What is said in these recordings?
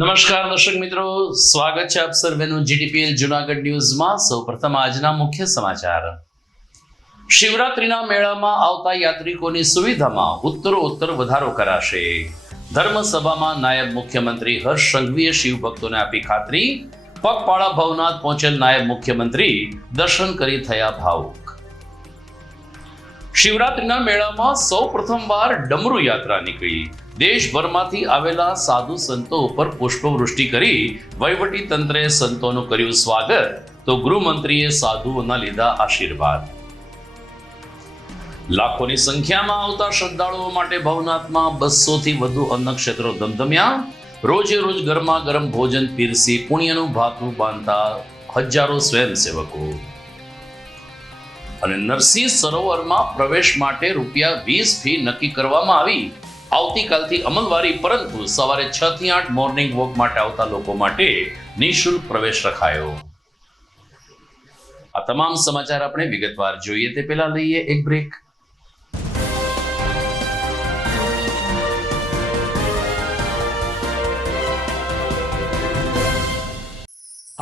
નમસ્કાર દર્શક મિત્રો, સ્વાગત છે આપ સર્વેનું જીટીપીએલ જુનાગઢ ન્યૂઝમાં. સૌપ્રથમ આજના મુખ્ય સમાચાર. શિવરાત્રીના મેળામાં આવતા યાત્રિકોની સુવિધામાં ઉત્તરોત્તર વધારો કરાશે. ધર્મસભામાં નાયબ મુખ્યમંત્રી હર્ષ સંઘવીએ શિવ ભક્તોને આપી ખાતરી. પગપાળા ભવનાથ પહોંચેલ નાયબ મુખ્યમંત્રી દર્શન કરી થયા ભાવુક. શિવરાત્રીના મેળામાં સૌ પ્રથમવાર ડમરુ યાત્રા નીકળી. દેશભરમાંથી આવેલા સાધુ સંતો ઉપર પુષ્પવૃષ્ટિ કરી વહીવટી તંત્રે સંતોનું કર્યું સ્વાગત, તો ગૃહમંત્રીએ સાધુઓના લીધા આશીર્વાદ. લાખોની સંખ્યામાં આવતા શ્રદ્ધાળુઓ માટે ભવનાથમાં 200 થી વધુ અન્નક્ષેત્રો ધમધમ્યા. રોજે રોજ ગરમા ગરમ ભોજન પીરસી પુણ્યનું ભાથું બાંધતા હજારો સ્વયંસેવકો. અને નરસિંહ સરોવરમાં પ્રવેશ માટે ₹20 ફી નક્કી કરવામાં આવી. આવતીકાલથી અમલવારી, પરંતુ સવારે 6 થી 8 મોર્નિંગ વોક માટે આવતા લોકો માટે નિઃશુલ્ક પ્રવેશ રખાયો. આ તમામ સમાચાર આપણે વિગતવાર જોઈએ તે પહેલા લઈએ એક બ્રેક.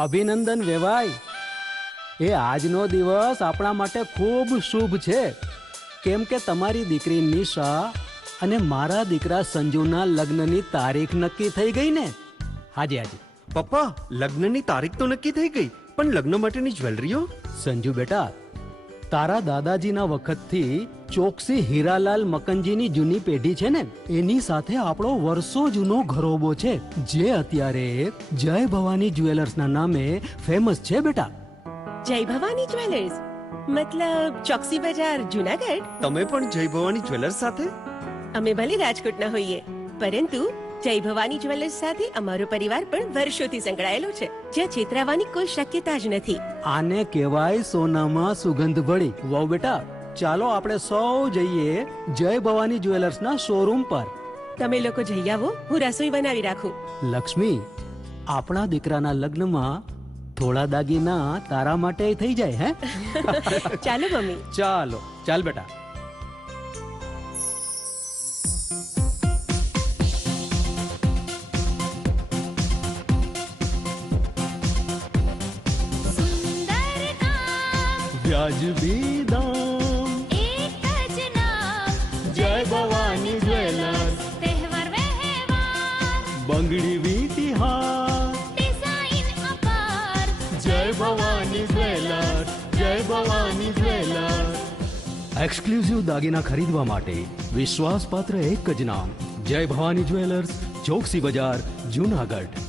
અભિનંદન વેવાઈ, એ આજનો દિવસ આપણા માટે ખૂબ શુભ છે, કેમ કે તમારી દીકરી નિશા અને મારા દીકરા સંજુના લગ્નની તારીખ નક્કી થઈ ગઈ ને. હાજી. પપ્પા, લગ્નની તારીખ તો નક્કી થઈ ગઈ, પણ લગ્ન માટેની જ્વેલરીઓ? સંજુ બેટા, તારા દાદાજીના વખતથી ચોકસી હીરાલાલ મકનજીની જૂની પેઢી છે ને, એની સાથે આપણો વર્ષો જૂનો ઘરોબો છે, જે અત્યારે જય ભવાની જ્વેલર્સના નામે ફેમસ છે બેટા. જય ભવાની જ્વેલર્સ મતલબ ચોકસી બજાર, જુનાગઢ? તમે પણ જય ભવાની જ્વેલર્સ સાથે? અમે ભલે રાજકોટના હોઈએ, પરંતુ જય ભવાની જ્વેલર્સ સાથે અમારો પરિવાર પણ વર્ષોથી સંકળાયેલો છે, જ્યાં છેતરાવાની કોઈ શક્યતા જ નથી. આને કહેવાય સોનામાં સુગંધ ભળી. વાવ બેટા, ચાલો આપણે સૌ જઈએ જય ભવાની જ્વેલર્સના શોરૂમ પર. તમે લોકો જઈ આવો, હું રસોઈ બનાવી રાખું. લક્ષ્મી, આપણા દીકરાના લગ્નમાં થોડા દાગીના તારા માટે થઈ જાય. હે ચાલો મમ્મી. ચાલ બેટા. વ્યાજબી દામ, એક જ નામ, જય ભવાની જ્વેલર્સ. તહેવાર વ્યવહાર, બંગડી વીટી હાર, ડિઝાઇન અપાર, જય ભવાની જ્વેલર્સ, જય ભવાની જ્વેલર્સ. એક્સક્લુઝિવ દાગીના ખરીદવા માટે વિશ્વાસપાત્ર એક જ નામ, જય ભવાની જ્વેલર્સ, ચોકસી બજાર, જુનાગઢ.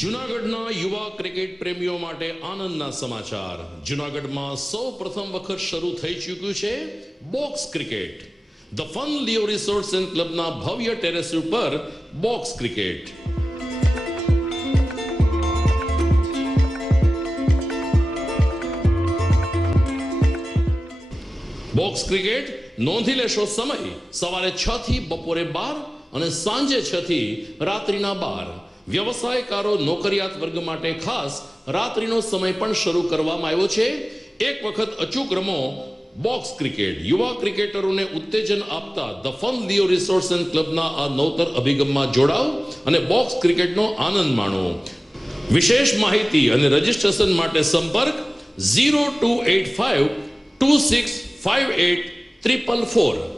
જૂનાગઢના યુવા ક્રિકેટ પ્રેમીઓ માટે આનંદના સમાચાર. જૂનાગઢમાં સૌ પ્રથમ વખત શરૂ થઈ ચૂક્યું છે box cricket. The Fun Leo Resorts and ક્લબના ભવ્ય ટેરેસ ઉપર બોક્સ ક્રિકેટ. બોક્સ ક્રિકેટ નોંધી લેશો સમય સવારે 6 થી બપોરે 12 અને સાંજે 6 થી રાત્રિના 12. વ્યવસાયકારો, નોકરિયાત વર્ગ માટે ખાસ રાત્રિનો સમય પણ શરૂ કરવામાં આવ્યો છે. એક વખત અચૂક રમો બોક્સ ક્રિકેટ. યુવા ક્રિકેટરોને ઉત્તેજન આપતા the Fun Leo Resorts and ક્લબના આ નવતર અભિગમમાં જોડાઓ અને બોક્સ ક્રિકેટનો આનંદ માણો. વિશેષ માહિતી અને રજીસ્ટ્રેશન માટે સંપર્ક 0285 2658 444.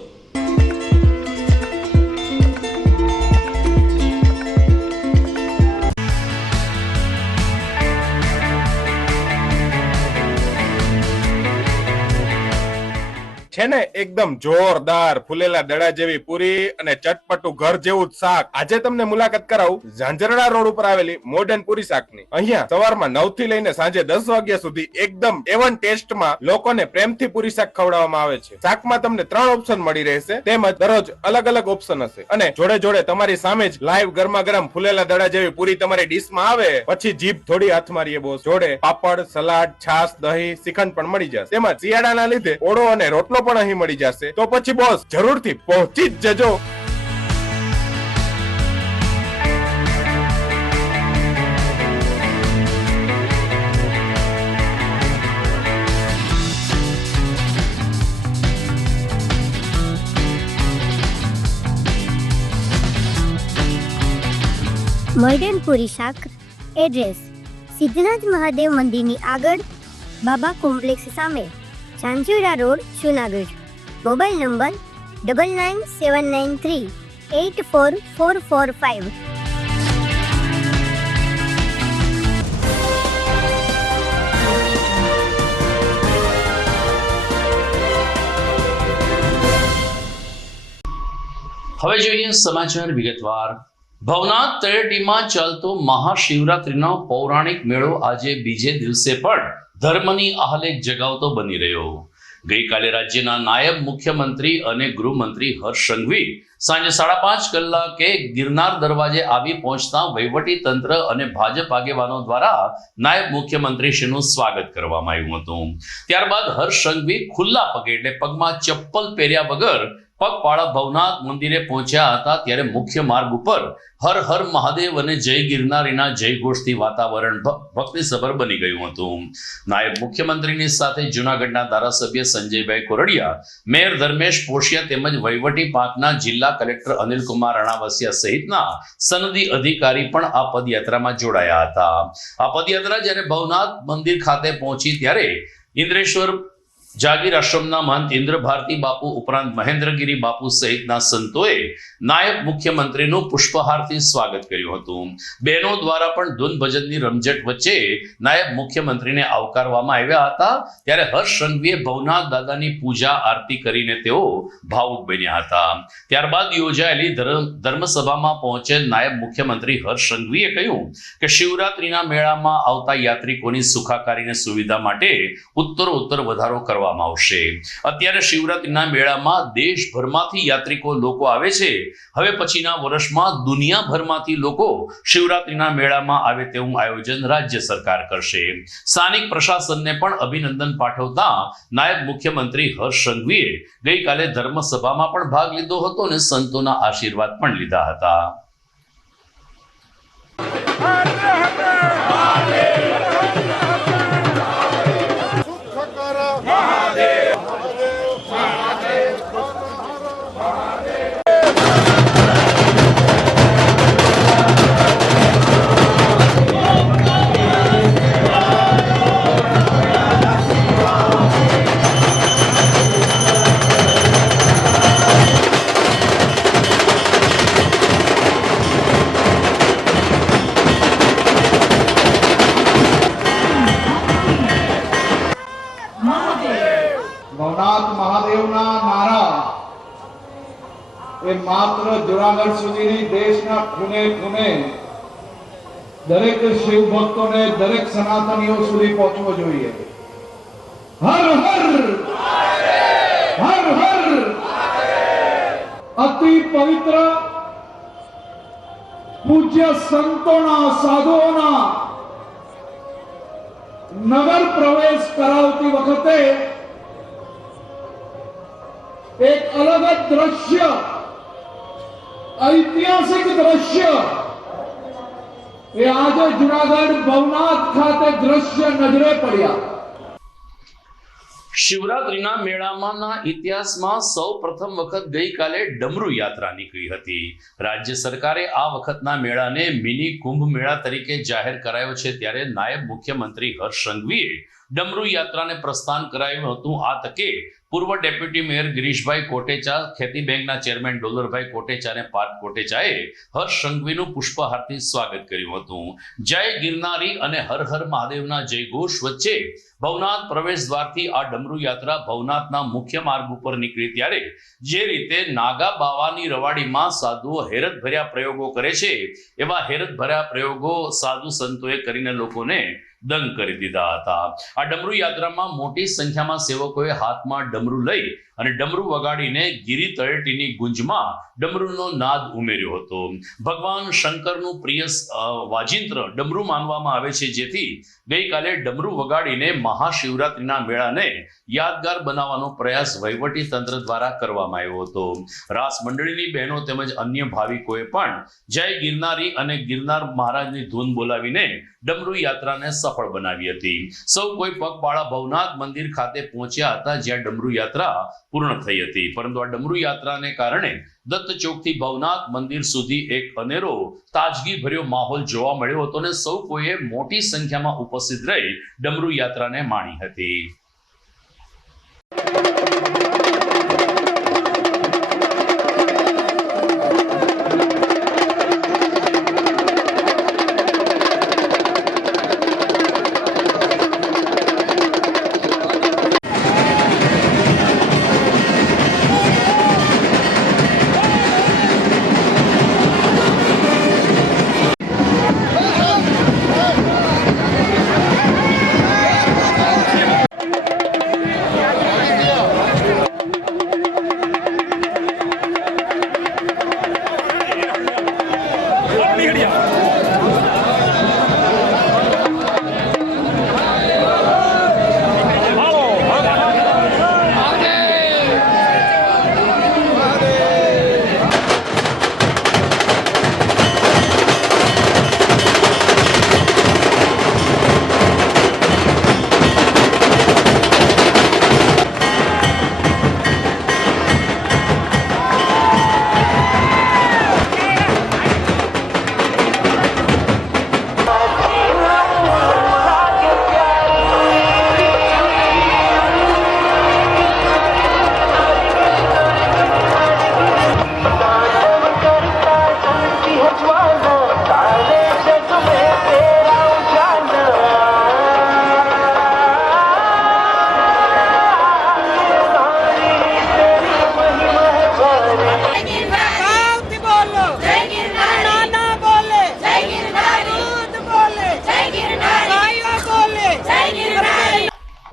છે ને એકદમ જોરદાર ફૂલેલા દડા જેવી પૂરી અને ચટપટું ઘર જેવું જ શાક. આજે તમને મુલાકાત કરાવું ઝાંઝરડા રોડ ઉપર આવેલી મોડર્ન પૂરી શાકની. અહીંયા સવારમાં 9 થી લઈને સાંજે 10 વાગ્યા સુધી એકદમ એવન ટેસ્ટમાં લોકોને પ્રેમથી પૂરી શાક ખવડાવવામાં આવે છે. શાકમાં તમને 3 ઓપ્શન મળી રહેશે, તેમજ દરરોજ અલગ અલગ ઓપ્શન હશે, અને જોડે જોડે તમારી સામે જ લાઈવ ગરમા ગરમ ફૂલેલા દડા જેવી પૂરી તમારી ડીશમાં આવે પછી જીભ થોડી હાથ મારીએ બોસ. જોડે પાપડ, સલાડ, છાશ, દહીં, શ્રીખંડ પણ મળી જશે. તેમજ શિયાળાના લીધે ઓળો અને રોટલો પણ અહીં મળી જશે. તો પછી બોસ જરૂરથી પહોંચી જ જજો. મોડર્ન પૂરી શાક. એડ્રેસ સિદ્ધનાથ મહાદેવ મંદિરની આગળ, બાબા કોમ્પ્લેક્સ સામે, Zanzarda road, Junagadh. Mobile number 9979384445. હવે જોઈએ સમાચાર વિગતવાર. ભવનાથ તળેટીમાં ચાલતો મહાશિવરાત્રીનો પૌરાણિક મેળો આજે બીજે દિવસે પણ ધર્મની આહલેખ જગાવતો બની રહ્યો. ગઈકાલે રાજ્યના નાયબ મુખ્યમંત્રી અને ગૃહમંત્રી હર્ષ સંઘવી સાંજે 5:30 કલાકે ગિરનાર દરવાજે આવી પહોંચતા વહીવટી તંત્ર અને ભાજપ આગેવાનો દ્વારા નાયબ મુખ્યમંત્રીશ્રીનું સ્વાગત કરવામાં આવ્યું હતું. ત્યારબાદ હર્ષ સંઘવી ખુલ્લા પગે એટલે પગમાં ચપ્પલ પહેર્યા વગર પગપાળા ભવનાથ મંદિરે પહોંચ્યા હતા. ત્યારે મુખ્ય માર્ગ ઉપર હર હર મહાદેવ અને જય ગિરનારીના જયઘોષથી વાતાવરણ ભક્તિસભર બની ગયું હતું. નાયબ મુખ્યમંત્રીની સાથે જૂનાગઢના ધારાસભ્ય સંજયભાઈ કોરડિયા, મેયર ધર્મેશ પોશિયા તેમજ વહીવટી પાંખના જિલ્લા કલેક્ટર અનિલકુમાર રણાવસિયા સહિતના સનદી અધિકારી પણ આ પદયાત્રામાં જોડાયા હતા. આ પદયાત્રા જ્યારે ભવનાથ મંદિર ખાતે પહોંચી ત્યારે ઇન્દ્રેશ્વર જાગીર આશ્રમના મહંત ઇન્દ્ર ભારતી બાપુ ઉપરાંત મહેન્દ્રગીરી બાપુ સહિતના સંતોએ નાયબ મુખ્યમંત્રીનું પુષ્પહારથી સ્વાગત કર્યું હતું. બહેનો દ્વારા પણ ધૂન ભજનની રમઝટ વચ્ચે નાયબ મુખ્યમંત્રીને આવકારવામાં આવ્યા હતા. ત્યારે હર્ષ સંઘવીએ ભવનાથ દાદાની પૂજા આરતી કરીને તેઓ ભાવુક બન્યા હતા. ત્યારબાદ યોજાયેલી ધર્મસભામાં પહોંચેલ નાયબ મુખ્યમંત્રી હર્ષ સંઘવીએ કહ્યું કે શિવરાત્રીના મેળામાં આવતા યાત્રિકોની સુખાકારી અને સુવિધા માટે ઉત્તરોત્તર વધારો કરવામાં આવશે. અત્યારે શિવરાત્રીના મેળામાં દેશભરમાંથી યાત્રિકો લોકો આવે છે. હવે પછીના વર્ષમાં દુનિયાભરમાંથી લોકો શિવરાત્રીના મેળામાં આવે તેવું આયોજન રાજ્ય સરકાર કરશે. સ્થાનિક પ્રશાસનને પણ અભિનંદન પાઠવતા નાયબ મુખ્યમંત્રી હર્ષ સંઘવીએ ગઈકાલે ધર્મસભામાં પણ ભાગ લીધો હતો અને સંતોના આશીર્વાદ પણ લીધા હતા. ભવનાથ મહાદેવના નારા એ માત્ર જુનાગઢ સુધી નહીં, દેશના ખૂણે ખૂણે દરેક શિવ ભક્તોને, દરેક સનાતનીઓ સુધી પહોંચવો જોઈએ. હર હર હર હર. અતિ પવિત્ર પૂજ્ય સંતોના, સાધુઓના નગર પ્રવેશ કરાવતી વખતે એક અલગ જ દ્રશ્ય, ઐતિહાસિક દ્રશ્ય એ આજે જુનાગઢ ભવનાથ ખાતે દ્રશ્ય નજરે પડ્યા. શિવરાત્રીના મેળામાંના ઇતિહાસમાં સૌ પ્રથમ વખત ગઈકાલે ડમરૂ યાત્રા નીકળી હતી. રાજ્ય સરકારે આ વખતના મેળાને મિની કુંભ મેળા તરીકે જાહેર કરાયો છે. ત્યારે નાયબ મુખ્યમંત્રી હર્ષ સંઘવીએ ડમરૂ યાત્રાને પ્રસ્થાન કરાયું હતું. આ તકે પૂર્વ ડેપ્યુટી મેયર ગિરીશભાઈ કોટેચા, ખેતી બેંકના ચેરમેન ડોલરભાઈ કોટેચા અને પાર્થ કોટેચાએ હર્ષ સંઘવીનું પુષ્પહારથી સ્વાગત કર્યું હતું. જય ગિરનારી અને હર હર મહાદેવના જયઘોષ વચ્ચે ભવનાથ પ્રવેશ દ્વારથી આ ડમરૂ યાત્રા ભવનાથના મુખ્ય માર્ગ ઉપર નીકળી ત્યારે જે રીતે નાગા બાવાની રવાડીમાં સાધુઓ હેરત ભર્યા પ્રયોગો કરે છે, એવા હેરત ભર્યા પ્રયોગો સાધુ સંતોએ કરીને લોકોને દંગ કરી દીધા હતા. આ ડમરૂ યાત્રામાં મોટી સંખ્યામાં સેવકોએ હાથમાં ડમરૂ લઈ અને ડમરૂ વગાડીને ગિરી તળેટીની ગુંજમાં ડમરૂનો નાદ ઉમેર્યો હતો. ભગવાન શંકરનું પ્રિય વાજિંત્ર ડમરૂ માનવામાં આવે છે, જેથી ગઈકાલે ડમરૂ વગાડીને મહાશિવરાત્રિના મેળાને યાદગાર બનાવવાનો પ્રયાસ વહીવટી તંત્ર દ્વારા કરવામાં આવ્યો હતો. રાસ મંડળીની બહેનો તેમજ અન્ય ભાવિકોએ પણ જય ગિરનારી અને ગિરનાર મહારાજની ધૂન બોલાવીને ડમરૂ યાત્રાને સફળ બનાવી હતી. સૌ કોઈ પગપાળા ભવનાથ મંદિર ખાતે પહોંચ્યા હતા, જ્યાં ડમરૂ યાત્રા પૂર્ણ થઈ હતી. પરંતુ આ ડમરૂ યાત્રાને કારણે દત્ત ચોકથી ભવનાથ મંદિર સુધી એક અનેરો તાજગી ભર્યો માહોલ જોવા મળ્યો હતો અને સૌ કોઈએ મોટી સંખ્યામાં ઉપસ્થિત રહી ડમરૂ યાત્રાને માણી હતી.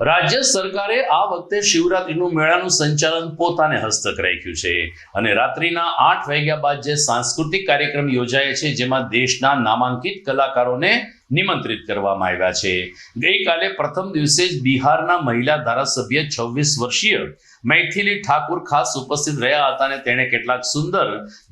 રાજ્ય સરકારે આ વખતે શિવરાત્રીનું મેળાનું સંચાલન પોતાને હસ્તક રાખ્યું છે અને રાત્રિના 8 વાગ્યા બાદ જે સાંસ્કૃતિક કાર્યક્રમ યોજાય છે, જેમાં દેશના નામાંકિત કલાકારોને નિમંત્રિત કરવામાં આવ્યા છે. ગઈકાલે પ્રથમ દિવસે જ બિહારના મહિલા ધારાસભ્ય 26 વર્ષીય મૈથિલી ઠાકુર ખાસ ઉપસ્થિત રહ્યા હતા અને તેણે કેટલાક સુંદર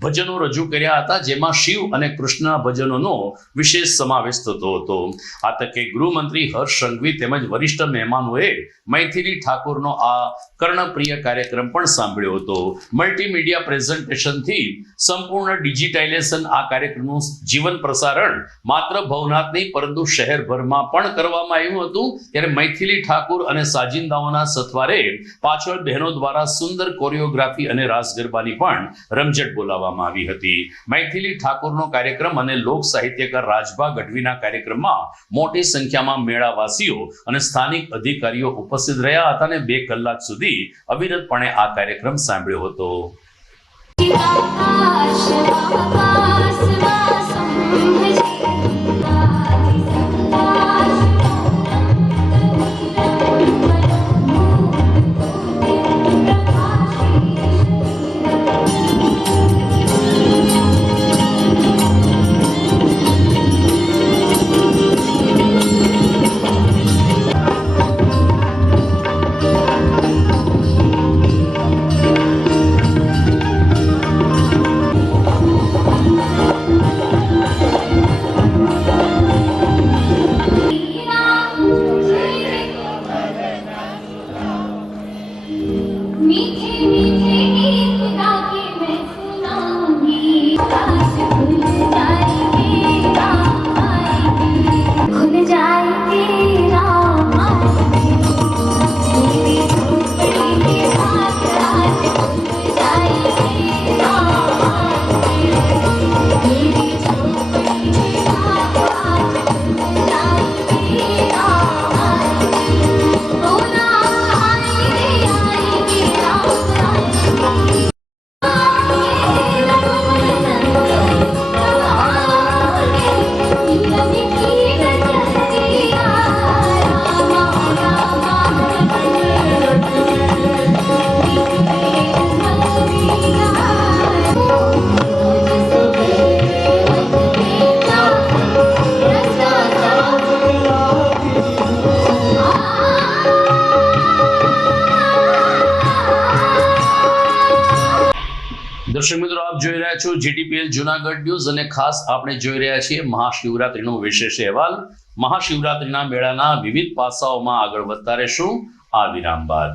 ભજનો રજૂ કર્યા હતા, જેમાં શિવ અને કૃષ્ણના ભજનોનો વિશેષ સમાવેશ થતો હતો. આ તકે ગૃહમંત્રી હર્ષ સંઘવી તેમજ વરિષ્ઠ મહેમાનોએ મૈથિલી ઠાકુરનો આ કર્ણપ્રિય કાર્યક્રમ પણ સાંભળ્યો હતો. મલ્ટીમીડિયા પ્રેઝન્ટેશનથી સંપૂર્ણ ડિજિટાઇઝેશન આ કાર્યક્રમનું જીવન પ્રસારણ માત્ર ભવનાથ નહીં પરંતુ શહેરભરમાં પણ કરવામાં આવ્યું હતું. ત્યારે મૈથિલી ઠાકુર અને સાજિંદાઓના સથવારે પાછળ બહેનો દ્વારા સુંદર કોરિયોગ્રાફી અને રાસ ગરબાની પણ રમઝટ બોલાવવામાં આવી હતી. મૈથિલી ઠાકુરનો કાર્યક્રમ અને લોક સાહિત્યકાર રાજભા ગઢવીના કાર્યક્રમમાં મોટી સંખ્યામાં મેળાવાસીઓ અને સ્થાનિક અધિકારીઓ ઉપસ્થિત રહ્યા હતા અને 2 કલાક સુધી અવિરતપણે આ કાર્યક્રમ સાંભળ્યો હતો. રહ્યા છો જીટીપીએલ જુનાગઢ ન્યૂઝ અને ખાસ આપણે જોઈ રહ્યા છીએ મહાશિવરાત્રીનો વિશેષ અહેવાલ. મહાશિવરાત્રીના મેળાના વિવિધ પાસાઓમાં આગળ વધતા રહેશું આ વિરામ બાદ.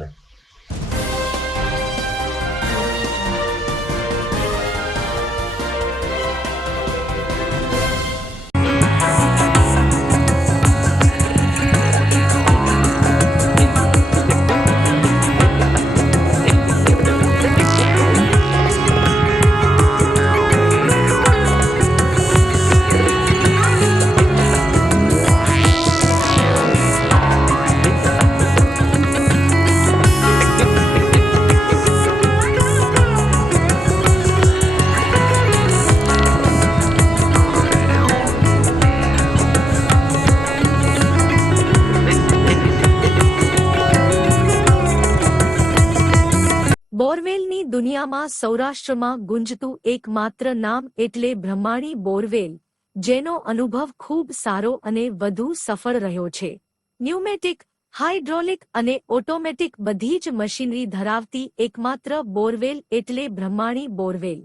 બોરવેલની દુનિયામાં સૌરાષ્ટ્રમાં ગુંજતું એકમાત્ર નામ એટલે બ્રહ્માણી બોરવેલ, જેનો અનુભવ ખૂબ સારો અને વધુ સફળ રહ્યો છે. ન્યુમેટિક, હાઇડ્રોલિક અને ઓટોમેટિક બધી જ મશીનરી ધરાવતી એકમાત્ર બોરવેલ એટલે બ્રહ્માણી બોરવેલ.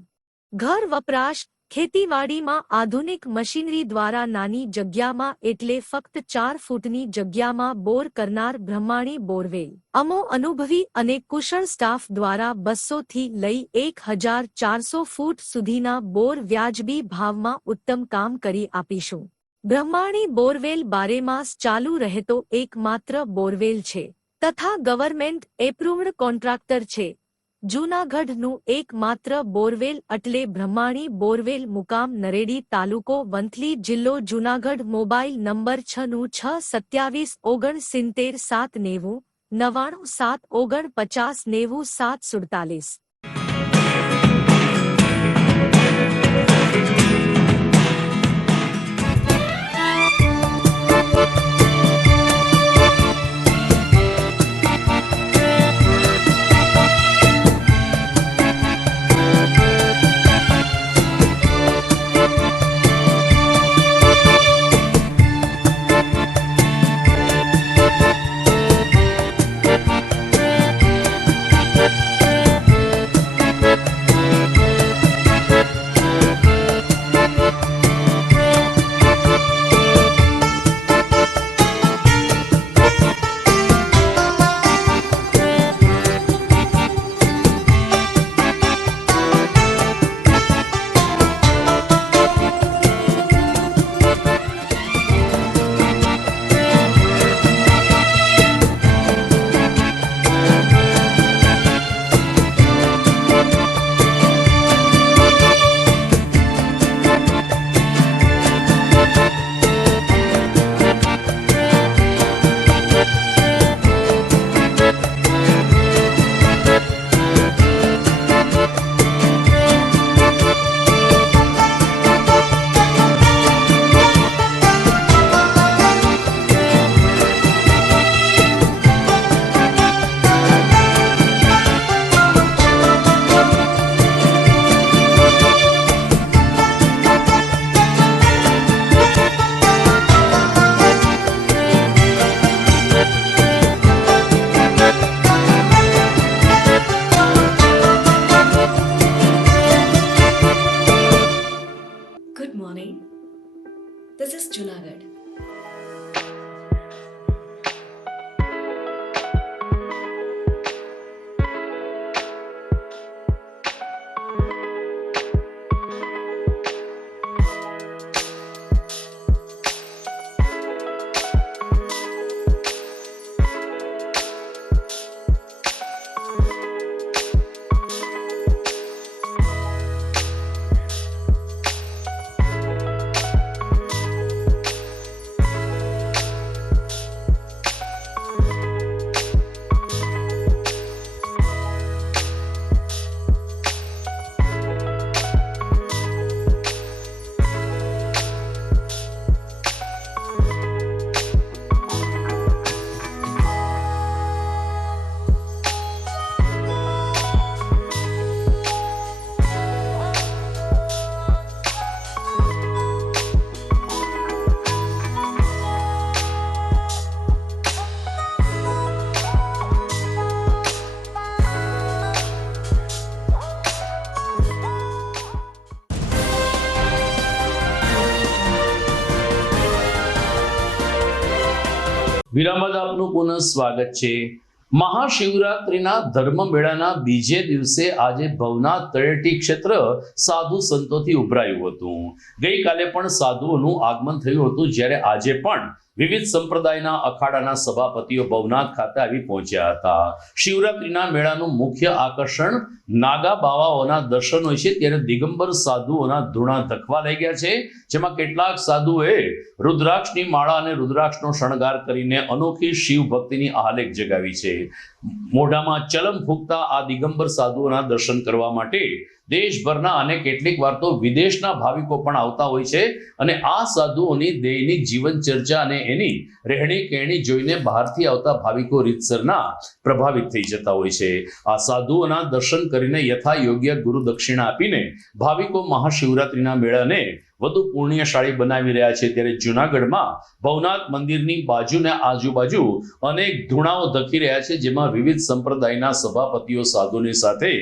ઘર વપરાશ, ખેતીવાડીમાં આધુનિક મશીનરી દ્વારા નાની જગ્યામાં એટલે ફક્ત 4 ફૂટની જગ્યામાં બોર કરનાર બ્રહ્માણી બોરવેલ. અમો અનુભવી અને કુશળ સ્ટાફ દ્વારા 200 થી લઈ 1400 ફૂટ સુધીના બોર વ્યાજબી ભાવમાં ઉત્તમ કામ કરી આપીશું. બ્રહ્માણી બોરવેલ બારેમાસ ચાલુ રહેતો એકમાત્ર બોરવેલ છે તથા ગવર્મેન્ટ એપ્રુવ્ડ કોન્ટ્રાક્ટર છે. જૂનાગઢનું એકમાત્ર બોરવેલ એટલે બ્રહ્માણી બોરવેલ. મુકામ નરેડી, તાલુકો વંથલી, જિલ્લો જૂનાગઢ. Mobile number 9627299790 97495090 747. વિરામ બાદ આપનું પુનઃ સ્વાગત છે. મહાશિવરાત્રિના ધર્મ મેળાના બીજે દિવસે આજે ભવનાથ તળેટી ક્ષેત્ર સાધુ સંતોથી ઉભરાયું હતું. ગઈકાલે પણ સાધુઓનું આગમન થયું હતું, જ્યારે આજે પણ વિવિધ સંપ્રદાયના અખાડાના સભાપતિઓ ભવનાથ ખાતે આવી પહોંચ્યા હતા. શિવરાત્રિના મેળાનું મુખ્ય આકર્ષણ નાગા બાવાઓના દર્શન હોય છે, ત્યારે દિગંબર સાધુઓના ધૂણા ધખવા લઈ ગયા છે, જેમાં કેટલાક સાધુઓએ રુદ્રાક્ષની માળા અને રુદ્રાક્ષનો શણગાર કરીને અનોખી શિવ ભક્તિની આલેખ જગાવી છે. મોઢામાં ચલમ ફૂંકતા આ દિગંબર સાધુઓના દર્શન કરવા માટે દેશભરના અને કેટલીક વાર તો વિદેશના ભાવિકો પણ આવતા હોય છે, અને આ સાધુઓની દૈનિક જીવન ચર્ચા અને એની રહેણી કહેણી જોઈને બહારથી આવતા ભાવિકો રીતસરના પ્રભાવિત થઈ જતા હોય છે. આ સાધુઓના દર્શન કરીને યથા યોગ્ય ગુરુ દક્ષિણા આપીને ભાવિકો મહાશિવરાત્રિના મેળાને વધુ પુણ્યશાળી બનાવી રહ્યા છે. ત્યારે જૂનાગઢમાં ભવનાથ મંદિરની બાજુને આજુબાજુ અનેક ધૂણાઓ ધખી રહ્યા છે, જેમાં વિવિધ સંપ્રદાયના સભાપતિઓ સાધુની સાથે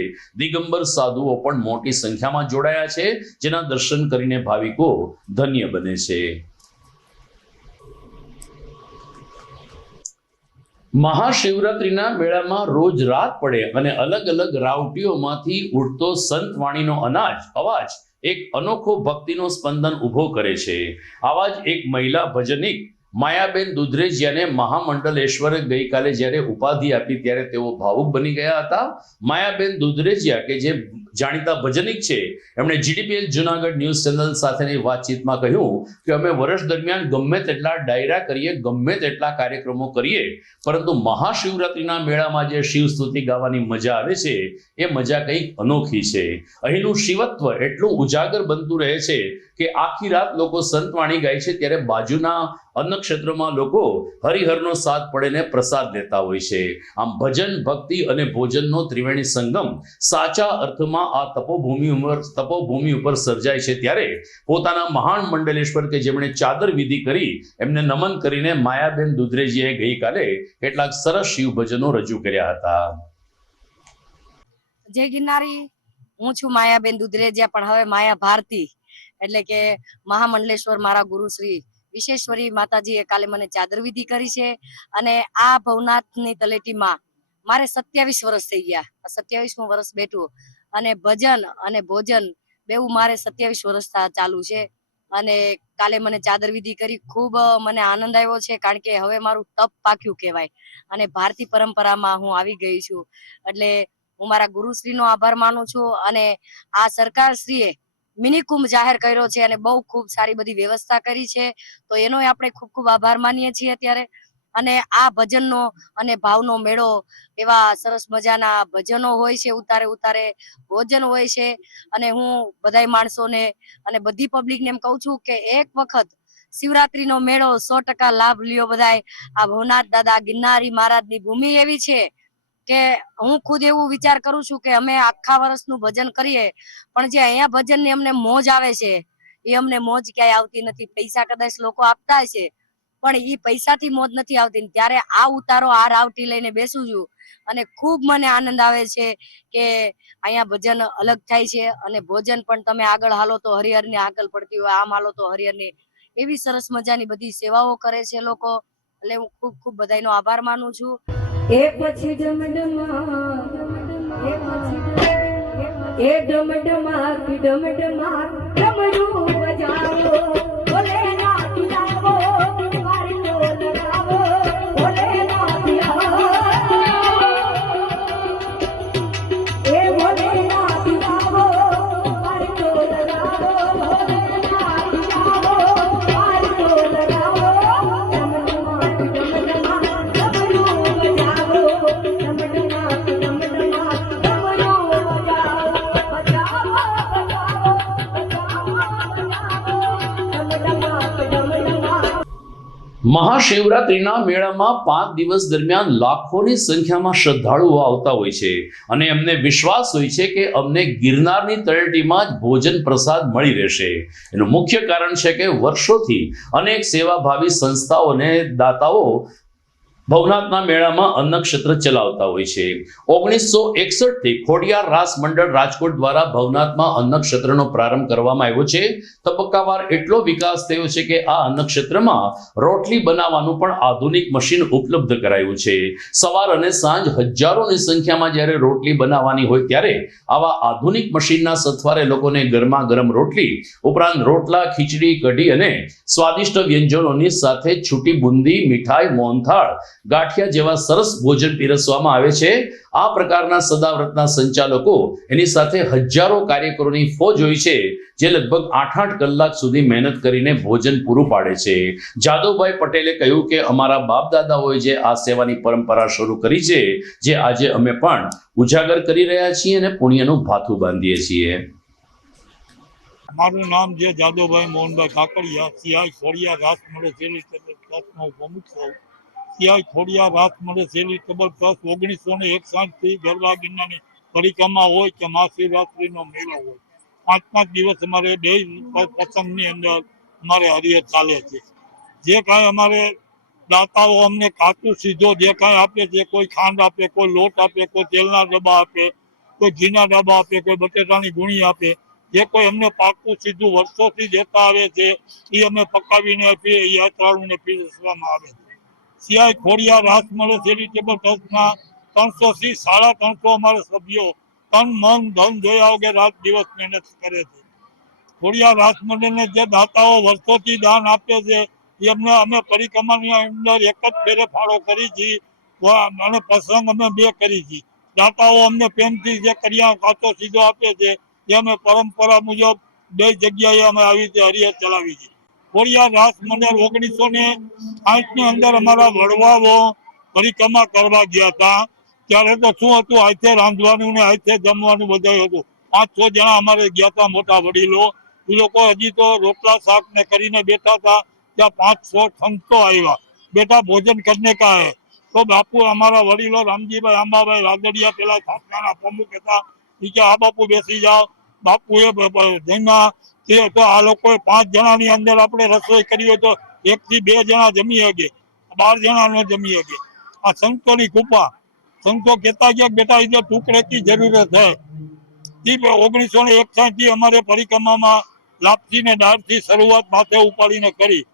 દિગંબર સાધુઓ પણ મોટી સંખ્યામાં જોડાયા છે, જેના દર્શન કરીને ભાવિકો ધન્ય બને છે. મહાશિવરાત્રિના મેળામાં રોજ રાત પડે અને અલગ અલગ રાવટીઓમાંથી ઉઠતો સંતવાણીનો અવાજ એક અનોખો ભક્તિનો સ્પંદન ઊભો કરે છે. આવા જ એક મહિલા ભજનિક માયાબેન દુધરેજિયાને મહામંડલેશ્વરે ગઈકાલે જ્યારે ઉપાધિ આપી ત્યારે તેઓ ભાવુક બની ગયા હતા. માયાબેન દુધરેજિયા કે જે જાણીતા ભજનિક છે, એમણે જીડીપીએલ જુનાગઢ ન્યૂઝ ચેનલ સાથેની વાતચીતમાં કહ્યું કે અમે વર્ષ દરમિયાન ગમે તેટલા ડાયરા કરીએ, ગમે તેટલા કાર્યક્રમો કરીએ, પરંતુ મહાશિવરાત્રિના મેળામાં જે શિવ સ્તુતિ ગાવાની મજા આવે છે એ મજા કંઈક અનોખી છે. અહીંનું શિવત્વ એટલું ઉજાગર બનતું રહે છે કે આખી રાત લોકો સંતવાણી ગાય છે, ત્યારે બાજુના અન્ય ક્ષેત્રોમાં લોકો હરિહરનો સાથ પડેને પ્રસાદ લેતા હોય છે. આમ ભજન, ભક્તિ અને ભોજનનો ત્રિવેણી સંગમ સાચા અર્થમાં આ તપોભૂમિ ઉપર સર્જાય છે. ત્યારે પોતાના મહાન મંડલેશ્વર કે જેમણે ચાદર વિધિ કરી એમને નમન કરીને માયાબેન દુધરેજીએ ગઈકાલે કેટલાક સરસ શિવ ભજનો રજૂ કર્યા હતા. જય ગિરનારી. હું છું માયાબેન દુધરેજીયા, પણ હવે માયા ભારતી, એટલે કે મહામંડલેશ્વર મારા ગુરુ શ્રી વિશેશ્વરી માતાજીએ કાલે મને ચાદર વિધિ કરી છે. અને આ ભવનાથની તલેટીમાં મારે 27 વર્ષ થઈ ગયા. 27મું વર્ષ બેઠું, અને ભજન અને ભોજન બેઉ મારે 27 વર્ષ ચાલુ છે. અને કાલે મને ચાદર વિધિ કરી, ખૂબ મને આનંદ આવ્યો છે, કારણ કે હવે મારું તપ પાક્યું કહેવાય, અને ભારતીય પરંપરામાં હું આવી ગઈ છું. એટલે હું મારા ગુરુશ્રીનો આભાર માનું છું. અને આ સરકારશ્રીએ મિની કુંભ જાહેર કર્યો છે અને બહુ ખૂબ સારી બધી વ્યવસ્થા કરી છે, તો એનો આપણે ખૂબ ખૂબ આભાર માનીએ છીએ અત્યારે. અને આ ભજનનો અને ભાવનો મેળો, એવા સરસ મજાના ભજનો હોય છે, ઉતારે ભોજન હોય છે. અને હું બધાય માણસોને અને બધી પબ્લિકને એમ કહું છું કે એક વખત શિવરાત્રીનો મેળો 100% લાભ લ્યો બધાય. આ ભવનાથ દાદા ગિરનારી મહારાજની ભૂમિ એવી છે કે હું ખુદ એવું વિચાર કરું છું કે અમે આખા વર્ષનું ભજન કરીએ, પણ જે અહીંયા ભજનની અમને મોજ આવે છે એ અમને મોજ ક્યાંય આવતી નથી. પૈસા કદાચ લોકો આપતા છે, પણ એ પૈસાથી મોજ નથી આવતી. ત્યારે આ ઉતારો, આ રાવટી લઈને બેસું છું, અને ખૂબ મને આનંદ આવે છે કે અહીંયા ભજન અલગ થાય છે. અને ભોજન પણ તમે આગળ હાલો તો હરિહરની આગળ પડતી હોય, આમ હાલો તો હરિહરની, એવી સરસ મજાની બધી સેવાઓ કરે છે લોકો. એટલે હું ખૂબ ખૂબ બધાનો આભાર માનું છું. એક પછી ડમડમા, એ ડમડમા ડમડમા ડમરૂ બજાવો, બોલે નાથી આવો, મારી નો લગાવો, બોલે નાથી આવો, એ બોલે નાથી આવો, મારી નો લગાવો, બોલે નાથી આવો, મારી નો લગાવો. મહાશિવરાત્રિના મેળામાં 5 દિવસ દરમિયાન લાખોની સંખ્યામાં શ્રદ્ધાળુઓ આવતા હોય છે, અને એમને વિશ્વાસ હોય છે કે અમને ગિરનારની તળેટીમાં જ ભોજન પ્રસાદ મળી રહેશે. એનું મુખ્ય કારણ છે કે વર્ષોથી અનેક સેવાભાવી સંસ્થાઓ અને દાતાઓ ભવનાથના મેળામાં અન્નક્ષેત્ર ચલાવતા હોય છે. 1961 થી ખોડિયાર રાસ મંડળ રાજકોટ દ્વારા ભવનાથમાં અન્નક્ષેત્રનો પ્રારંભ કરવામાં આવ્યો છે. તબક્કાવાર એટલો વિકાસ થયો છે કે આ અન્નક્ષેત્રમાં રોટલી બનાવવાનું પણ આધુનિક મશીન ઉપલબ્ધ કરાયું છે. સવાર અને સાંજ હજારોની સંખ્યામાં જ્યારે રોટલી બનાવવાની હોય ત્યારે આવા આધુનિક મશીનના સથવારે લોકોને ગરમા ગરમ રોટલી ઉપરાંત રોટલા, ખીચડી, કઢી અને સ્વાદિષ્ટ વ્યંજનોની સાથે છૂટી બુંદી, મીઠાઈ, મોહનથાળ, ગાંઠિયા જેવા સરસ ભોજન પીરસવામાં આવે છે. આ પ્રકારના સદાવ્રતના સંચાલકો એની સાથે હજારો કાર્યકરોની ફોજ હોય છે જે લગભગ 8-8 કલાક સુધી મહેનત કરીને ભોજન પૂરું પાડે છે. જાદવભાઈ પટેલે કહ્યું કે અમારા બાપ દાદાઓએ જે આ સેવાની પરંપરા શરૂ કરી છે, જે આજે અમે પણ ઉજાગર કરી રહ્યા છીએ અને પુણ્યનું ભાથું બાંધીએ છીએ. મારું નામ છે જાદવભાઈ મોહનભાઈ કાકડિયા. સિયાઈ ખોડિયાર રાસ મળે ચેરિટેબલ ટ્રસ્ટનો પ્રમુખ છું. સિયાઈ ખોડિયાર રાસ મળે ચેરિટેબલ ટ્રસ્ટ 1961 થી ગરબા ગિરનારની પરિક્રમા હોય કે મહાશિવરાત્રીનો મેળો હોય, 5-5 દિવસ અમારે બે પ્રસંગની અંદર અમારે હરિહર ચાલે છે. જે કાંઈ અમારે દાતાઓ અમને કાચું સીધો જે કાંઈ આપે છે, કોઈ ખાંડ આપે, કોઈ લોટ આપે, કોઈ તેલના ડબ્બા આપે, કોઈ ઘીના ડબ્બા આપે, કોઈ બટેટાની ગુણી આપે, જે કોઈ અમને પાકું સીધું વર્ષોથી દેતા આવે છે એ અમે પકાવીને આપીએ, એ યાત્રાળુને પીરસવામાં આવે છે. સિવાય ખોડિયાર રાસ મળે ચેરિટેબલ ટ્રસ્ટના 300 થી 350 અમારે સભ્યો તન મન ધન જોયા વગર રાત દિવસ મહેનત કરે છે. ખોડિયાર રાસ મંડળને જે દાતાઓ વર્ષોથી દાન આપે છે એ અમને અમે પરિક્રમાની અંદર એક જ ફેરે ફાળો કરી છીએ અને પ્રસંગ અમે 2 કરી છીએ. દાતાઓ અમને પ્રેમથી જે કરિયા કાચો સીધો આપે છે એ અમે પરંપરા મુજબ 2 જગ્યાએ અમે આવી રીતે હરિહર ચલાવી છે. ખોડિયાર રાસ મંડળ 1960 ની અંદર અમારા વડવાઓ પરિક્રમા કરવા ગયા હતા ત્યારે તો શું હતું, હાથે રાંધવાનું ને હાથે જમવાનું બધું હતું. 5-6 જણા અમારે ગયા હતા મોટા વડીલો. એ લોકો હજી તો રોટલા શાક ને કરીને બેઠા હતા ત્યાં 5-6 સંતો આવ્યા, બેટા ભોજન કરને કા હે. તો બાપુ અમારા વડીલો રામજીભાઈ આંબાભાઈ રાદડિયા પેલા સ્થાપનાના પ્રમુખ હતા, એ કે આ બાપુ બેસી જાઓ. બાપુએ જમ્યા. તે તો આ લોકોએ 5 જણાની અંદર આપણે રસોઈ કરી હોય તો 1 થી 2 જણા જમી શકે, 12 જણા ન જમી શકે. આ સંતોની કૃપા. સંતો કહેતા ગયા બેટા એ ટુકડે કી જરૂરત है. 1961 થી અમારે પરિક્રમામાં લાપસી ને દાળથી શરૂઆત માથે ઉપાડીને કરી.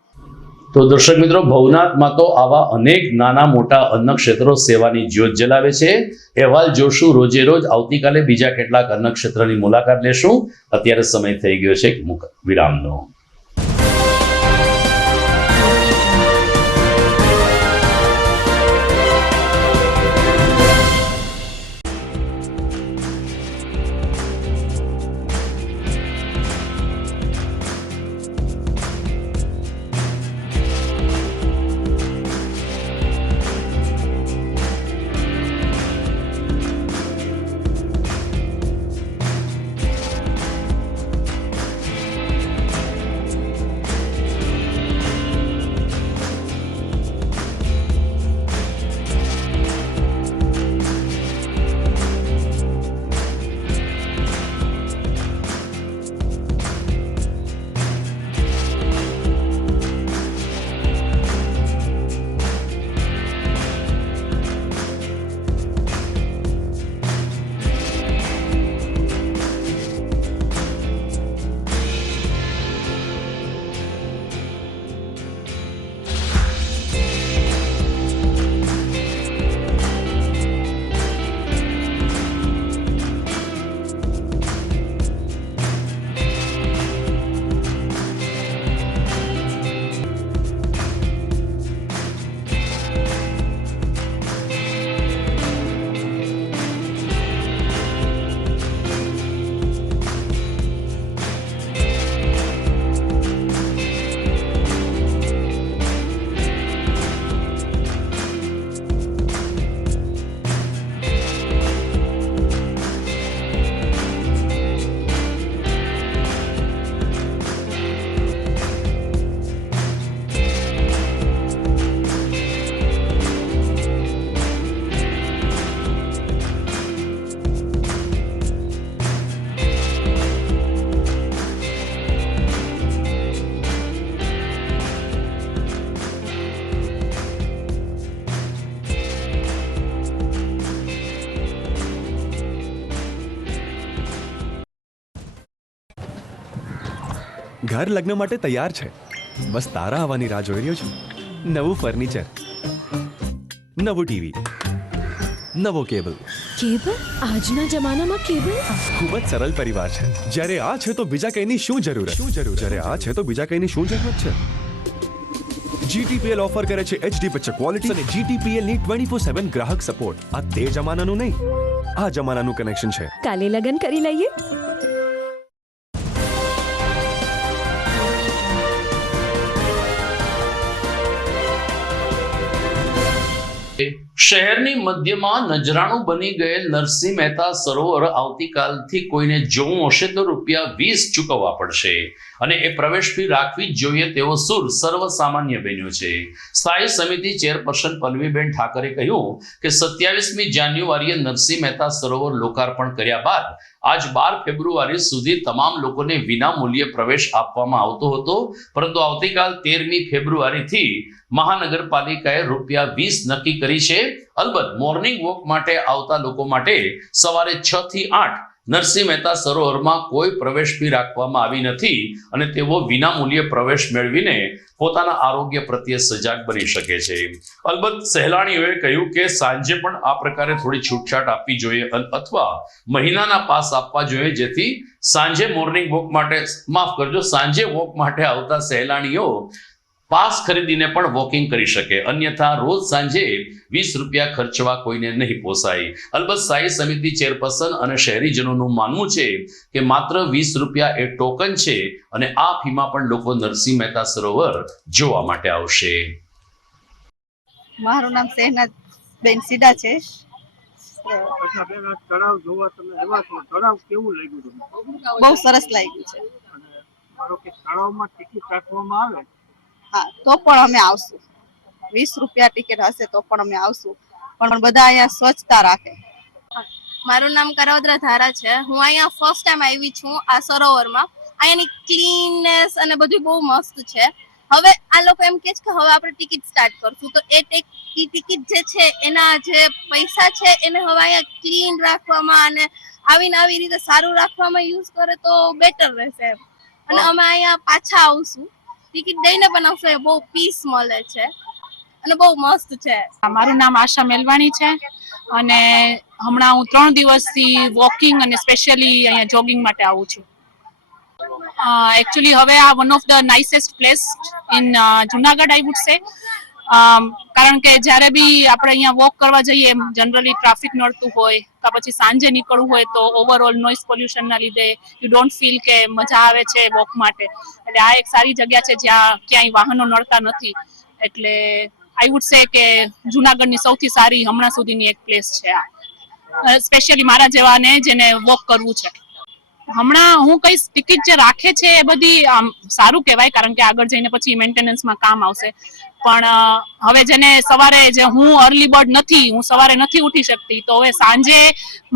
તો દર્શક મિત્રો, ભવનાથમાં તો આવા અનેક નાના મોટા અન્નક્ષેત્રો સેવાની જ્યોત જલાવે છે. અહેવાલ જોશું રોજે રોજ. આવતીકાલે બીજા કેટલાક અન્નક્ષેત્રની મુલાકાત લેશું. અત્યારે સમય થઈ ગયો છે વિરામનો. ઘર લગ્ન માટે તૈયાર છે, બસ તારા આવવાની રાહ જોઈ રહ્યો છું. નવું ફર્નિચર, નવું ટીવી, નવો કેબલ. કેબલ? આજના જમાનામાં કેબલ? ખૂબ જ સરળ પરિવાર છે. જ્યારે આ છે તો બીજા કઈની શું જરૂરત? જ્યારે આ છે તો બીજા કઈની શું જરૂરત છે? GTPL ઓફર કરે છે HD પિક્ચર ક્વોલિટી અને GTPL ની 24/7 ગ્રાહક સપોર્ટ. આ તે જમાનાનું નહીં, આ જમાનાનું કનેક્શન છે. કાલે લગન કરી લઈએ. શહેરની મધ્યમાં નજરાણું બની ગયેલ નરસિંહ મહેતા સરોવર આવતીકાલથી કોઈને જોવું હશે તો ₹20 ચૂકવવા પડશે અને એ પ્રવેશ ફી રાખવી જ જોઈએ તેવો સૂર સર્વસામાન્ય બન્યો છે. સ્થાયી સમિતિ ચેરપર્સન પલ્લવીબેન ઠાકરે કહ્યું કે 27મી જાન્યુઆરીએ નરસિંહ મહેતા સરોવર લોકાર્પણ કર્યા બાદ આજ 12 ફેબ્રુઆરી સુધી તમામ લોકોને વિના મૂલ્યે પ્રવેશ આપવામાં આવતો હતો, પરંતુ આવતીકાલ 13મી ફેબ્રુઆરીથી મહાનગરપાલિકાએ ₹20 નક્કી કરી છે. અલબત્ત મોર્નિંગ વોક માટે આવતા લોકો માટે સવારે 6 થી 8 નરસિંહ મહેતા સરોવરમાં કોઈ પ્રવેશ ફી રાખવામાં આવી નથી અને તેઓ વિના મૂલ્યે પ્રવેશ મેળવીને પોતાના આરોગ્ય પ્રત્યે સજાગ બની શકે છે. અલબત્ત સહેલાણીઓએ કહ્યું કે સાંજે પણ આ પ્રકારે થોડી છૂટછાટ આપવી જોઈએ અથવા મહિનાના પાસ આપવા જોઈએ, જેથી સાંજે મોર્નિંગ વોક માટે સાંજે વોક માટે આવતા સહેલાણીઓ પાસ ખરીદીને પણ વોકિંગ કરી શકે, અન્યથા રોજ સાંજે ₹20 ખર્ચવા કોઈને નહીં પોસાય. અલબત્ત સ્થાયી સમિતિ ચેરપર્સન અને શહેરીજનોનું માનવું છે કે માત્ર ₹20 એ ટોકન છે અને આ ફીમાં પણ લોકો નરસિંહ મહેતા સરોવર જોવા માટે આવશે. મારું નામ શહેનાજ બેન સીધા છે. તળાવ જોવા તમે આવ્યા છો, તળાવ કેવું લાગ્યું તમને? બહુ સરસ લાગ્યું છે. ધારો કે તળાવમાં ટિકિટ રાખવામાં આવે હા તો પણ અમે આવશું. ₹20 ટિકિટ હશે તો પણ અમે આવશું, પણ બધા અહીંયા સ્વચ્છતા રાખે. મારું નામ કરોદ્રા ધારા છે. હું અહીંયા ફર્સ્ટ ટાઈમ આવી છું આ સરોવરમાં. અહીંયાની ક્લીનનેસ અને બધું બહુ મસ્ત છે. હવે આ લોકો એમ કહે છે કે હવે આપણે ટિકિટ સ્ટાર્ટ કરશું, તો એ ટિકિટ જે છે એના જે પૈસા છે એને હવે અહીંયા ક્લીન રાખવામાં અને આવી રીતે સારું રાખવામાં યુઝ કરે તો બેટર રહેશે અને અમે અહીંયા પાછા આવશું. ટિકિટ દઈને પણ આવશે. બહુ પીસ મળે છે અને બહુ મસ્ત છે. મારું નામ આશા મેલવાણી છે અને હમણાં હું 3 દિવસથી વોકિંગ અને સ્પેશિયલી અહીંયા જોગિંગ માટે આવું છું. એકચ્યુઅલી હવે આ one of the nicest place in Junagadh I would say, કારણ કે જ્યારે બી આપણે અહીંયા વોક કરવા જઈએ જનરલી ટ્રાફિક નડતું હોય કે પછી સાંજે નીકળવું હોય તો ઓવરઓલ નોઇઝ પોલ્યુશનના લીધે યુ ડોન્ટ ફીલ કે મજા આવે છે વોક માટે. એટલે આ એક સારી જગ્યા છે જ્યાં ક્યાંય વાહનો નડતા નથી. એટલે આઈ વુડ સે કે જુનાગઢની સૌથી સારી હમણાં સુધીની એક પ્લેસ છે આ, સ્પેશિયલી મારા જેવાને જેને વોક કરવું છે. હમણાં હું કઈ ટિકિટ જે રાખે છે એ બધી સારું કહેવાય, કારણ કે આગળ જઈને પછી મેન્ટેનન્સમાં કામ આવશે. પણ હવે જેને સવારે જે હું અર્લી બર્ડ નથી, હું સવારે નથી ઉઠી શકતી, તો હવે સાંજે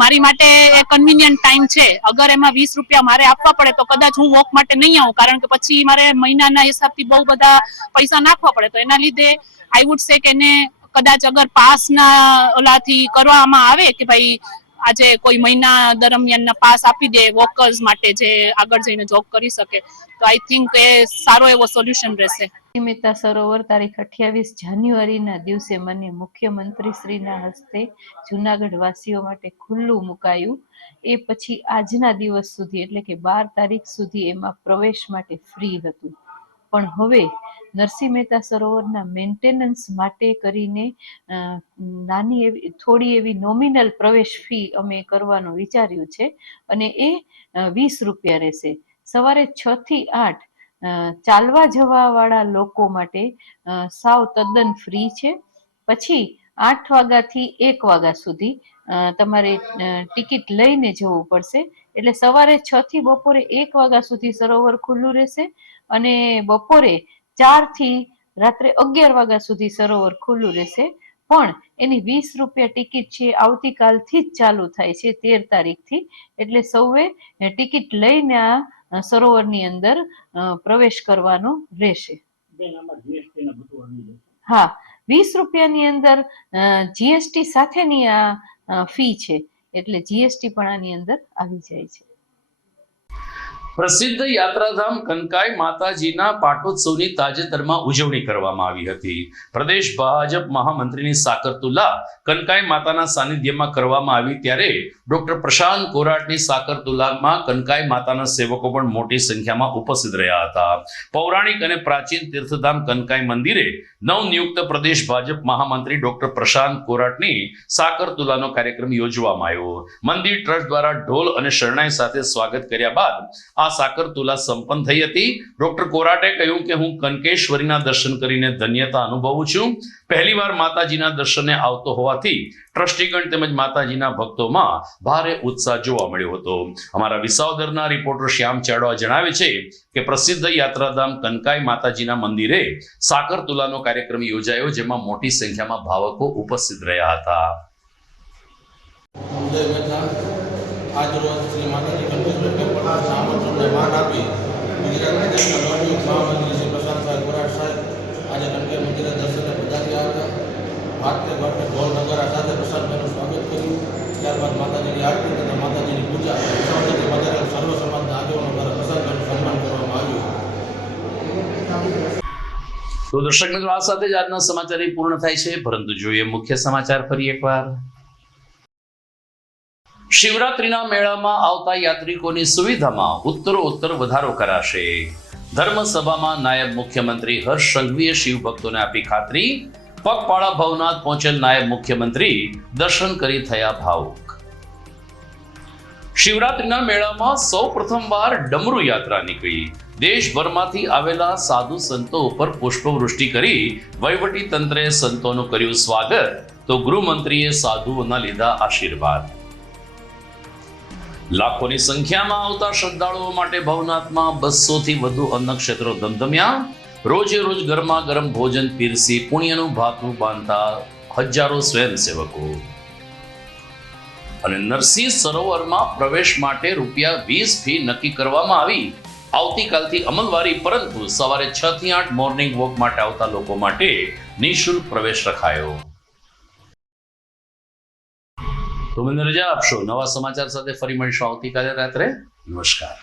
મારી માટે એ કન્વિનિયન્ટ ટાઈમ છે. અગર એમાં ₹20 મારે આપવા પડે તો કદાચ હું વોક માટે નહીં આવું, કારણ કે પછી મારે મહિનાના હિસાબથી બહુ બધા પૈસા નાખવા પડે. તો એના લીધે આઈ વુડ સે કે એને કદાચ અગર પાસના ઓલાથી કરવામાં આવે કે ભાઈ આજે કોઈ મહિના દરમિયાનના પાસ આપી દે વોકર્સ માટે જે આગળ જઈને જોબ કરી શકે, તો આઈ થિંક એ સારો એવો સોલ્યુશન રહેશે. મહેતા સરોવર તારીખ 28 જાન્યુઆરીના દિવસે મને મુખ્યમંત્રીશ્રીના હસ્તે જુનાગઢ વાસીઓ માટે ખુલ્લું મુકાયું. એ પછી આજના દિવસ સુધી એટલે કે 12 તારીખ સુધી એમાં પ્રવેશ માટે ફ્રી હતું. પણ હવે નરસિંહ મહેતા સરોવરના મેન્ટેનન્સ માટે કરીને નાની એવી થોડી એવી નોમિનલ પ્રવેશ ફી અમે કરવાનું વિચાર્યું છે અને એ ₹20 રહેશે. સવારે 6 થી 8 ચાલવા જવા વાળા લોકો માટે સાવ તદ્દન ફ્રી છે. પછી 8 વાગ્યાથી 1 વાગ્યા સુધી તમારે ટિકિટ લઈને જવું પડશે. એટલે સવારે 6 થી બપોરે 1 વાગ્યા સુધી સરોવર ખુલ્લું રહેશે અને બપોરે 4 થી રાત્રે 11 વાગ્યા સુધી સરોવર ખુલ્લું રહેશે. પણ એની ₹20 ટિકિટ છે આવતીકાલથી જ ચાલુ થાય છે 13 તારીખથી. એટલે સૌએ ટિકિટ લઈને આ સરોવરની અંદર પ્રવેશ કરવાનો રહેશે. હા, ₹20 અંદર જીએસટી સાથેની આ ફી છે, એટલે જીએસટી પણ આની અંદર આવી જાય છે. પ્રસિદ્ધ યાત્રાધામ કનકાઈ માતાજીના પાટોત્સવની તાજેતરમાં ઉજવણી કરવામાં આવી હતી. પ્રદેશ ભાજપ મહામંત્રીની સાકરતુલા કનકાઈ માતાના સાનિધ્યમાં કરવામાં આવી ત્યારે ડોક્ટર પ્રશાંત કોરાટની સાકરતુલામાં કનકાઈ માતાના સેવકો પણ મોટી સંખ્યામાં ઉપસ્થિત રહ્યા હતા. પૌરાણિક અને પ્રાચીન તીર્થધામ કનકાઈ મંદિરે નવનિયુક્ત પ્રદેશ ભાજપ મહામંત્રી ડોક્ટર પ્રશાંત કોરાટની સાકરતુલાનો કાર્યક્રમ યોજવામાં આવ્યો. મંદિર ટ્રસ્ટ દ્વારા ઢોલ અને શરણાઈ સાથે સ્વાગત કર્યા બાદ આ સાકરતુલા સંપન્ન થઈ હતી. ડોક્ટર કોરાટે કહ્યું કે હું કનકેશ્વરીના દર્શન કરીને ધન્યતા અનુભવું છું. પહેલીવાર માતાજીના દર્શને આવતો હોવાથી ટ્રસ્ટીગણ તેમજ માતાજીના ભક્તોમાં ભારે ઉત્સાહ જોવા મળ્યો હતો. અમારા વિસાવદરના રિપોર્ટર શ્યામ ચાડવા જણાવે છે કે પ્રસિદ્ધ યાત્રાધામ કનકાઈ માતાજીના મંદિરે સાકરતુલાનો કાર્યક્રમ યોજાયો, જેમાં મોટી સંખ્યામાં ભાવકો ઉપસ્થિત રહ્યા હતા. આજ રોજ શ્રી માતાજી કંઠેશ્વર ટેમ્પલના આમંત્રણને માન આપી ગુજરાત પ્રદેશના નવનિયુક્ત મહામંત્રી શ્રી પ્રશાંતભાઈ કોરાટ સાહેબ આજે કનકાઈ મંદિરે દર્શને પધાર્યા હતા. ભારતીય ગઢને ઢોલ નગારા સાથે પ્રશાંતભાઈનું સ્વાગત કર્યું. ત્યારબાદ માતાજીની આરતી તથા માતાજીની પૂજા સૌથી વધારે સર્વ સમાજના આગેવાનો દ્વારા પ્રશાંતભાઈનું સન્માન કરવામાં આવ્યું. તો દર્શક મિત્રો, આ સાથે જ આજના સમાચાર પૂર્ણ થાય છે, પરંતુ જોઈએ મુખ્ય સમાચાર ફરી એકવાર. શિવરાત્રીના મેળામાં આવતા યાત્રિકોની સુવિધામાં ઉત્તરોત્તર વધારો કરાશે. ધર્મસભામાં નાયબ મુખ્યમંત્રી હર્ષ સંઘવીએ શિવ ભક્તોને આપી ખાતરી. પગપાળા ભવનાથ પહોંચેલ નાયબ મુખ્યમંત્રી દર્શન કરી થયા ભાવુક. શિવરાત્રીના મેળામાં સૌ પ્રથમવાર ડમરુ યાત્રા નીકળી. દેશભરમાંથી આવેલા સાધુ સંતો ઉપર પુષ્પવૃષ્ટિ કરી વહીવટી તંત્રે સંતોનું કર્યું સ્વાગત, તો ગૃહમંત્રીએ સાધુઓના લીધા આશીર્વાદ. લાખોની સંખ્યામાં આવતા શ્રદ્ધાળુઓ માટે ભવનાથમાં 200 થી વધુ અન્નક્ષેત્રો ધમધમ્યા. રોજે રોજ ગરમા ગરમ ભોજન પીરસી પુણ્યનું ભાથું બાંધતા હજારો સ્વયંસેવકો. અને નરસિંહ સરોવરમાં પ્રવેશ માટે ₹20 ફી નક્કી કરવામાં આવી. આવતીકાલથી અમલવારી, પરંતુ સવારે 6 થી 8 મોર્નિંગ વોક માટે આવતા લોકો માટે નિઃશુલ્ક પ્રવેશ રખાયો. તો મને રજા આપશો. નવા સમાચાર સાથે ફરી મળીશું આવતીકાલે રાત્રે. નમસ્કાર.